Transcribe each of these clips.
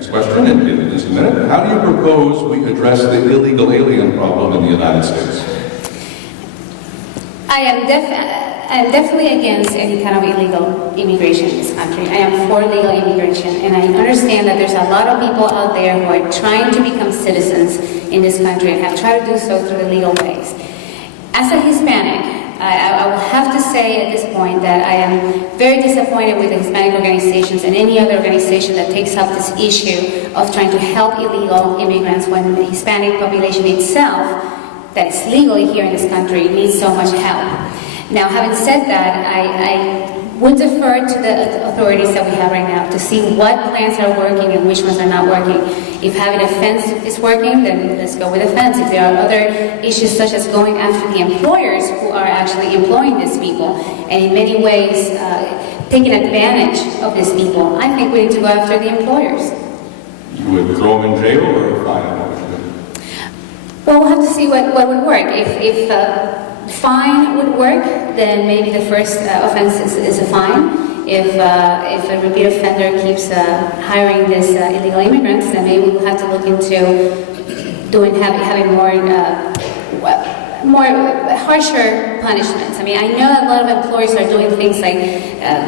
Next question, in just a minute. How do you propose we address the illegal alien problem in the United States? I'm definitely against any kind of illegal immigration in this country. I am for legal immigration, and I understand that there's a lot of people out there who are trying to become citizens in this country and have tried to do so through the legal ways. As a Hispanic, I will have to say at this point that I am very disappointed with the Hispanic organizations and any other organization that takes up this issue of trying to help illegal immigrants when the Hispanic population itself, that is legally here in this country, needs so much help. Now, having said that, I would defer to the authorities that we have right now to see what plans are working and which ones are not working. If having a fence is working, then let's go with a fence. If there are other issues such as going after the employers who are actually employing these people and in many ways taking advantage of these people, I think we need to go after the employers. You would throw them in jail or fine them? Well, we'll have to see what would work. If fine would work, then maybe the first offense is a fine. If a repeat offender keeps hiring these illegal immigrants, then maybe we'll have to look into having more harsher punishments. I mean, I know a lot of employers are doing things like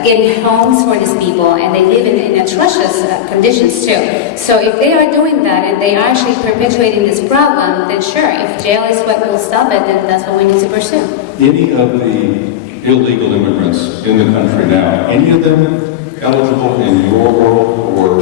getting homes for these people, and they live in atrocious conditions too. So if they are doing that and they are actually perpetuating this problem, then sure, if jail is what will stop it, then that's what we need to pursue. Any of the illegal immigrants in the country now, any of them eligible in your world, or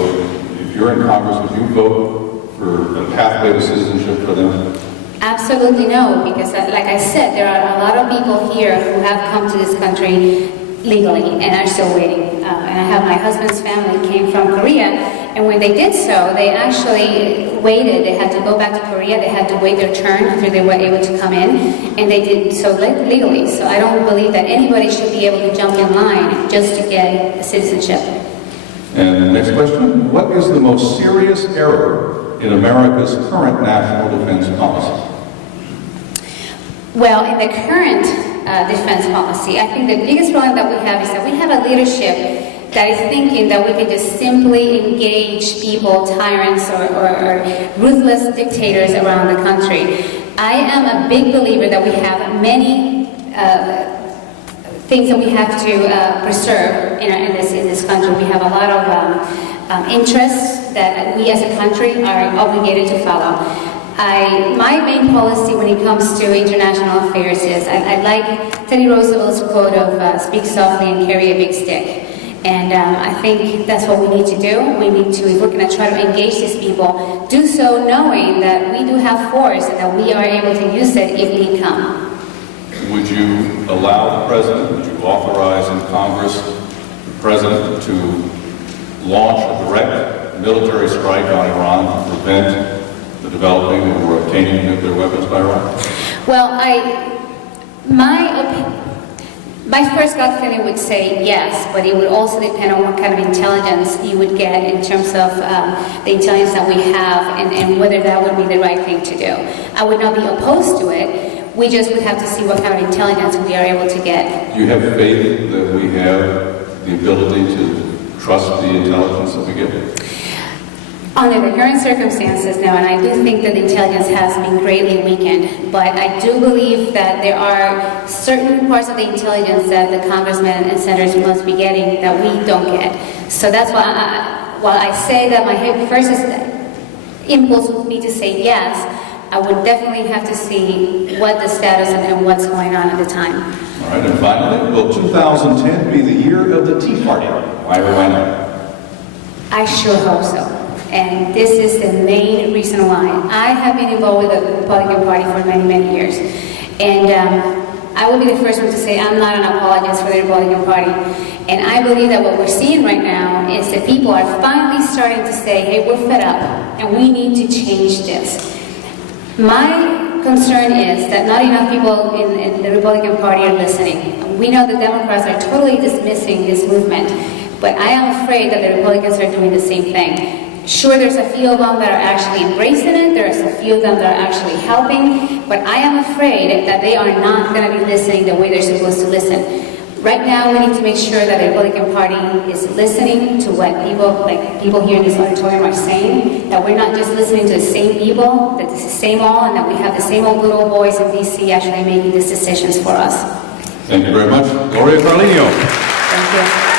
if you're in Congress, would you vote for a pathway to citizenship for them? Absolutely no, because like I said, there are a lot of people here who have come to this country legally and are still waiting. And I have my husband's family came from Korea, and when they did so, they actually waited. They had to go back to Korea. They had to wait their turn until they were able to come in, and they did so legally. So I don't believe that anybody should be able to jump in line just to get citizenship. And the next question, what is the most serious error in America's current national defense policy? Well, in the current defense policy, I think the biggest problem that we have is that we have a leadership that is thinking that we can just simply engage people, tyrants, or ruthless dictators around the country. I am a big believer that we have many things that we have to preserve in this country. We have a lot of interests that we as a country are obligated to follow. My main policy when it comes to international affairs is I like Teddy Roosevelt's quote of speak softly and carry a big stick. And I think that's what we need to do. We need to, if we're going to try to engage these people, do so knowing that we do have force and that we are able to use it if need come. Would you allow the President, would you authorize in Congress the President to launch a direct military strike on Iran to prevent the developing or obtaining nuclear weapons by Iran? Well, my first gut feeling would say yes, but it would also depend on what kind of intelligence you would get in terms of the intelligence that we have and whether that would be the right thing to do. I would not be opposed to it. We just would have to see what kind of intelligence we are able to get. Do you have faith that we have the ability to trust the intelligence that we get? Under the current circumstances now, and I do think that the intelligence has been greatly weakened, but I do believe that there are certain parts of the intelligence that the congressmen and senators must be getting that we don't get. So that's why while I say that my first impulse would be to say yes, I would definitely have to see what the status and what's going on at the time. All right, and finally, will 2010 be the year of the Tea Party? Why or why not? I sure hope so. And this is the main reason why. I have been involved with the Republican Party for many, many years. And I will be the first one to say I'm not an apologist for the Republican Party. And I believe that what we're seeing right now is that people are finally starting to say, hey, we're fed up, and we need to change this. My concern is that not enough people in the Republican Party are listening. We know the Democrats are totally dismissing this movement, but I am afraid that the Republicans are doing the same thing. Sure, there's a few of them that are actually embracing it, there's a few of them that are actually helping, but I am afraid that they are not going to be listening the way they're supposed to listen. Right now, we need to make sure that the Republican Party is listening to what people here in this auditorium are saying, that we're not just listening to the same people, that it's the same all, and that we have the same old little boys in D.C. actually making these decisions for us. Thank you very much. Gloria Carlineo. Thank you.